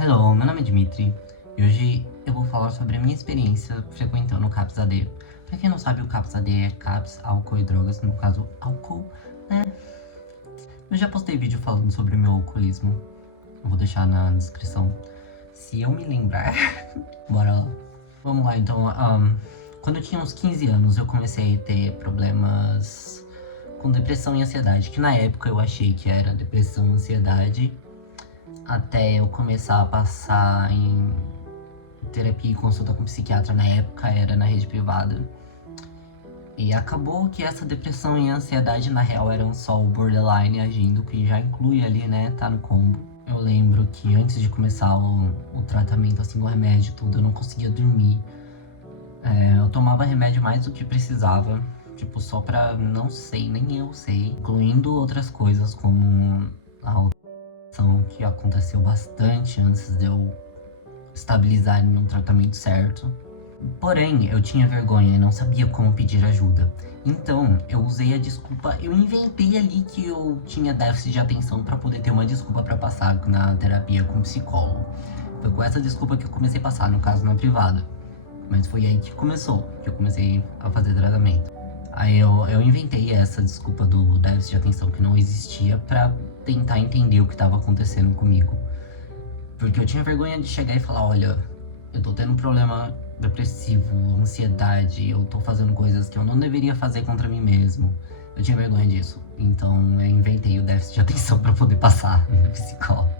Hello, meu nome é Dimitri e hoje eu vou falar sobre a minha experiência frequentando o CAPS AD. Pra quem não sabe, o CAPS AD é CAPS, álcool e drogas, no caso, álcool, né? Eu já postei vídeo falando sobre o meu alcoolismo, eu vou deixar na descrição, se eu me lembrar. Bora lá. Vamos lá, então, quando eu tinha uns 15 anos, eu comecei a ter problemas com depressão e ansiedade, que na época eu achei que era depressão e ansiedade, até eu começar a passar em terapia e consulta com psiquiatra. Na época era na rede privada. E acabou que essa depressão e ansiedade na real eram só o borderline agindo, que já inclui ali, né, tá no combo. Eu lembro que antes de começar o tratamento, assim, o remédio e tudo, eu não conseguia dormir. Eu tomava remédio mais do que precisava, tipo, só pra, não sei, nem eu sei, incluindo outras coisas como a audição, que aconteceu bastante antes de eu estabilizar em um tratamento certo. Porém, eu tinha vergonha e não sabia como pedir ajuda. Então, eu usei a desculpa, eu inventei ali que eu tinha déficit de atenção para poder ter uma desculpa para passar na terapia com psicólogo. Foi com essa desculpa que eu comecei a passar, no caso na privada. Mas foi aí que começou, que eu comecei a fazer tratamento. Aí eu inventei essa desculpa do déficit de atenção que não existia para tentar entender o que estava acontecendo comigo. Porque eu tinha vergonha de chegar e falar, olha, eu tô tendo um problema depressivo, ansiedade, eu tô fazendo coisas que eu não deveria fazer contra mim mesmo. Eu tinha vergonha disso. Então eu inventei o déficit de atenção pra poder passar no psicólogo.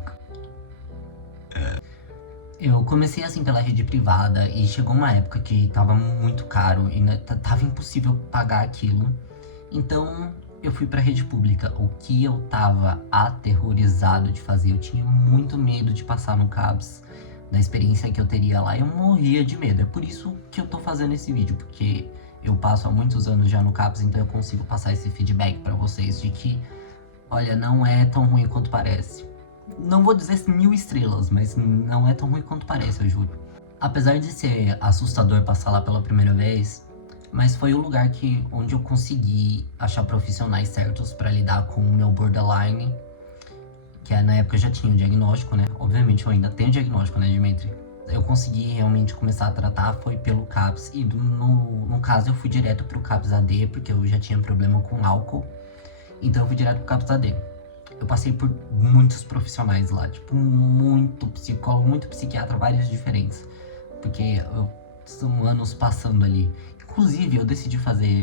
Eu comecei assim pela rede privada e chegou uma época que tava muito caro e tava impossível pagar aquilo. Então eu fui pra rede pública, o que eu tava aterrorizado de fazer. Eu tinha muito medo de passar no CAPS, da experiência que eu teria lá, eu morria de medo. É por isso que eu tô fazendo esse vídeo, porque eu passo há muitos anos já no CAPS, então eu consigo passar esse feedback pra vocês de que, olha, não é tão ruim quanto parece. Não vou dizer 1000 estrelas, mas não é tão ruim quanto parece, eu juro. Apesar de ser assustador passar lá pela primeira vez, mas foi o lugar onde eu consegui achar profissionais certos pra lidar com o meu borderline, que na época eu já tinha o diagnóstico, né? Obviamente eu ainda tenho o diagnóstico, né, Dimitri? Eu consegui realmente começar a tratar foi pelo CAPS, e no caso eu fui direto pro CAPS AD, porque eu já tinha problema com álcool, então eu fui direto pro CAPS AD. Eu passei por muitos profissionais lá, tipo, muito psicólogo, muito psiquiatra, vários diferentes, porque são anos passando ali. Inclusive, eu decidi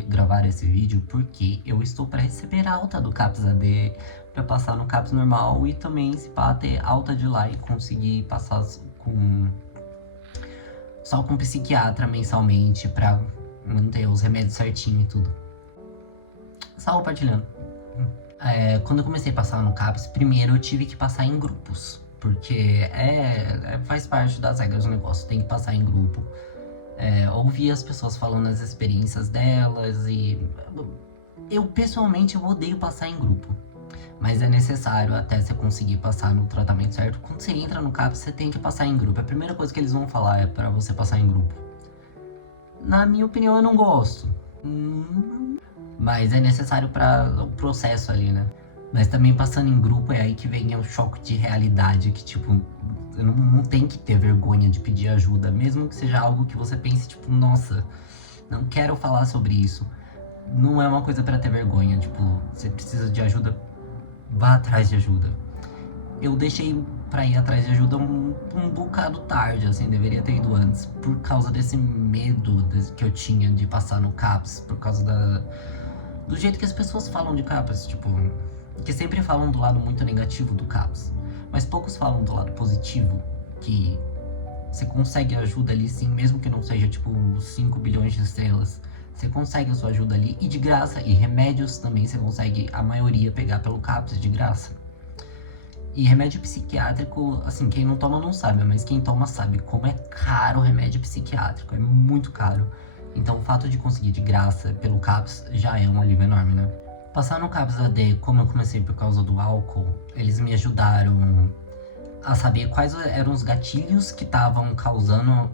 gravar esse vídeo porque eu estou para receber alta do CAPS AD, para passar no CAPS normal e também, se pá, ter alta de lá e conseguir passar só com psiquiatra mensalmente, para manter os remédios certinho e tudo. Só compartilhando. Quando eu comecei a passar no CAPS, primeiro eu tive que passar em grupos, porque faz parte das regras do negócio, tem que passar em grupo. Ouvir as pessoas falando as experiências delas e... Eu, pessoalmente, eu odeio passar em grupo, mas é necessário até você conseguir passar no tratamento certo. Quando você entra no CAPS, você tem que passar em grupo. A primeira coisa que eles vão falar é pra você passar em grupo. Na minha opinião, eu não gosto. Mas é necessário para o processo ali, né? Mas também passando em grupo é aí que vem o choque de realidade, que tipo, não tem que ter vergonha de pedir ajuda, mesmo que seja algo que você pense, tipo, nossa, não quero falar sobre isso. Não é uma coisa para ter vergonha, tipo, você precisa de ajuda, vá atrás de ajuda. Eu deixei pra ir atrás de ajuda um bocado tarde, assim, deveria ter ido antes, por causa desse medo que eu tinha de passar no CAPS, por causa do jeito que as pessoas falam de CAPS, tipo, que sempre falam do lado muito negativo do CAPS, mas poucos falam do lado positivo, que você consegue ajuda ali sim, mesmo que não seja tipo 5 bilhões de estrelas, você consegue a sua ajuda ali e de graça, e remédios também você consegue a maioria pegar pelo CAPS de graça. E remédio psiquiátrico, assim, quem não toma não sabe, mas quem toma sabe como é caro o remédio psiquiátrico, é muito caro. Então o fato de conseguir de graça pelo CAPS já é um alívio enorme, né? Passar no CAPS AD, como eu comecei por causa do álcool, eles me ajudaram a saber quais eram os gatilhos que estavam causando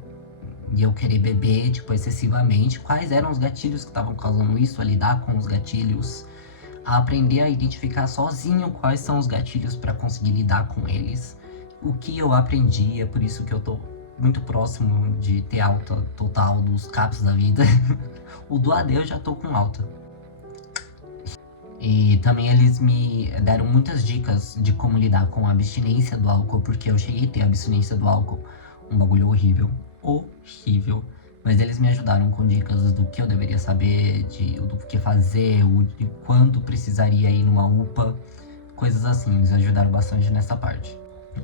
e eu querer beber, tipo, excessivamente, quais eram os gatilhos que estavam causando isso, a lidar com os gatilhos, a aprender a identificar sozinho quais são os gatilhos para conseguir lidar com eles o que eu aprendi, é por isso que eu tô muito próximo de ter alta total dos CAPS da vida. O do AD eu já tô com alta. E também eles me deram muitas dicas de como lidar com a abstinência do álcool, porque eu cheguei a ter abstinência do álcool. Um bagulho horrível. Horrível. Mas eles me ajudaram com dicas do que eu deveria saber, do que fazer, de quando precisaria ir numa UPA. Coisas assim, eles ajudaram bastante nessa parte.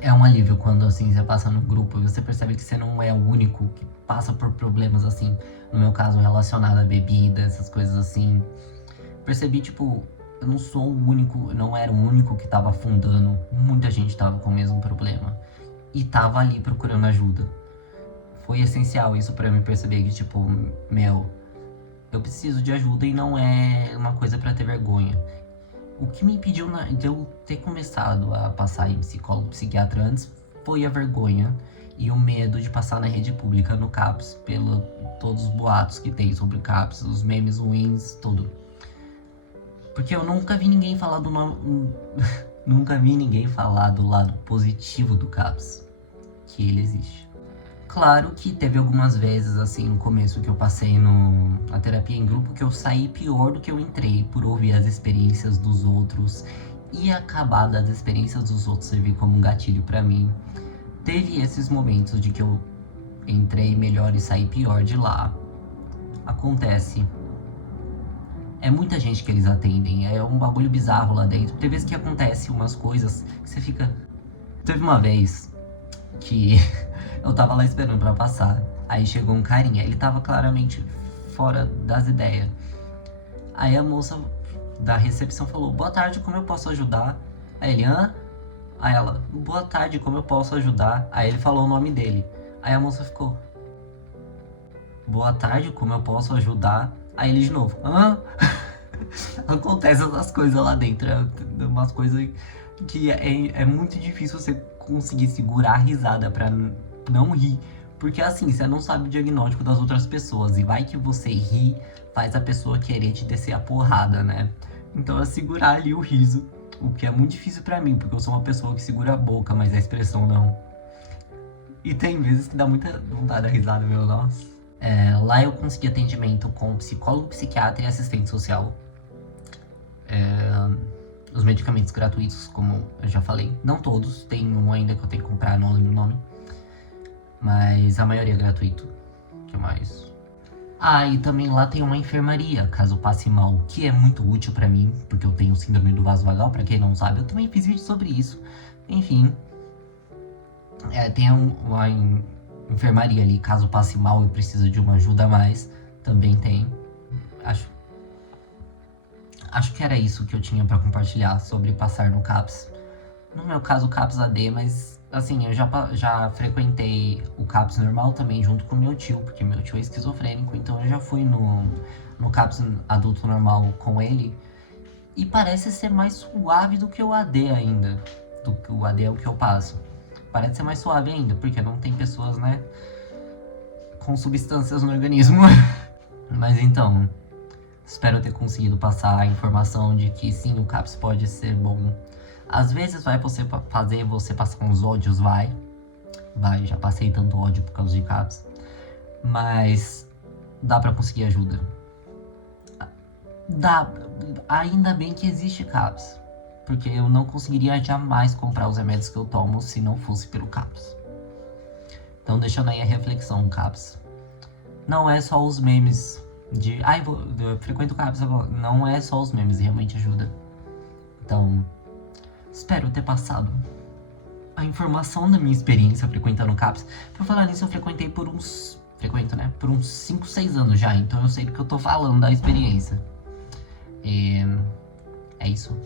É um alívio quando, assim, você passa no grupo e você percebe que você não é o único que passa por problemas, assim, no meu caso, relacionado à bebida, essas coisas assim. Percebi, tipo, eu não sou o único, não era o único que tava afundando. Muita gente tava com o mesmo problema. E tava ali procurando ajuda. Foi essencial isso pra mim perceber que, tipo, eu preciso de ajuda e não é uma coisa pra ter vergonha. O que me impediu de eu ter começado a passar em psicólogo psiquiatra antes foi a vergonha e o medo de passar na rede pública no CAPS, pelo todos os boatos que tem sobre o CAPS, os memes ruins, tudo. Porque eu nunca vi ninguém falar nunca vi ninguém falar do lado positivo do CAPS, que ele existe. Claro que teve algumas vezes, assim, no começo que eu passei na terapia em grupo, que eu saí pior do que eu entrei, por ouvir as experiências dos outros e acabar das experiências dos outros servir como um gatilho pra mim. Teve esses momentos de que eu entrei melhor e saí pior de lá. Acontece. É muita gente que eles atendem, é um bagulho bizarro lá dentro. Tem vezes que acontece umas coisas que você fica... Teve uma vez que eu tava lá esperando pra passar, aí chegou um carinha, ele tava claramente fora das ideias. Aí a moça da recepção falou, boa tarde, como eu posso ajudar? Aí ele, hã? Aí ela, boa tarde, como eu posso ajudar? Aí ele falou o nome dele. Aí a moça ficou, boa tarde, como eu posso ajudar? Aí ele de novo, hã? Acontece essas coisas lá dentro, umas coisas que é muito difícil você conseguir segurar a risada pra não rir. Porque assim, você não sabe o diagnóstico das outras pessoas. E vai que você ri, faz a pessoa querer te descer a porrada, né? Então é segurar ali o riso. O que é muito difícil pra mim, porque eu sou uma pessoa que segura a boca, mas a expressão não. E tem vezes que dá muita vontade de risada, meu, nossa. Lá eu consegui atendimento com psicólogo, psiquiatra e assistente social. Os medicamentos gratuitos, como eu já falei, não todos, tem um ainda que eu tenho que comprar, não lembro o nome, mas a maioria é gratuito. O que mais? E também lá tem uma enfermaria, caso passe mal, que é muito útil pra mim, porque eu tenho síndrome do vaso vagal, pra quem não sabe, eu também fiz vídeo sobre isso. Enfim, tem uma enfermaria ali, caso passe mal e precisa de uma ajuda a mais, também tem. Acho que era isso que eu tinha pra compartilhar sobre passar no CAPS. No meu caso, o CAPS AD, mas assim, eu já frequentei o CAPS normal também junto com meu tio, porque meu tio é esquizofrênico, então eu já fui no CAPS adulto normal com ele. E parece ser mais suave do que o AD ainda. Do que o AD é o que eu passo. Parece ser mais suave ainda, porque não tem pessoas, né, com substâncias no organismo. Mas então, espero ter conseguido passar a informação de que sim, o CAPS pode ser bom. Às vezes vai fazer você passar uns ódios, vai, já passei tanto ódio por causa de CAPS. Mas dá pra conseguir ajuda. Ainda bem que existe CAPS, porque eu não conseguiria jamais comprar os remédios que eu tomo se não fosse pelo CAPS. Então deixando aí a reflexão, CAPS. Não é só os memes de... eu frequento o CAPS agora. Não é só os memes, realmente ajuda. Então, espero ter passado a informação da minha experiência frequentando o CAPS. Pra falar nisso, eu frequentei por uns... Por uns 5, 6 anos já. Então eu sei do que eu tô falando da experiência. É isso.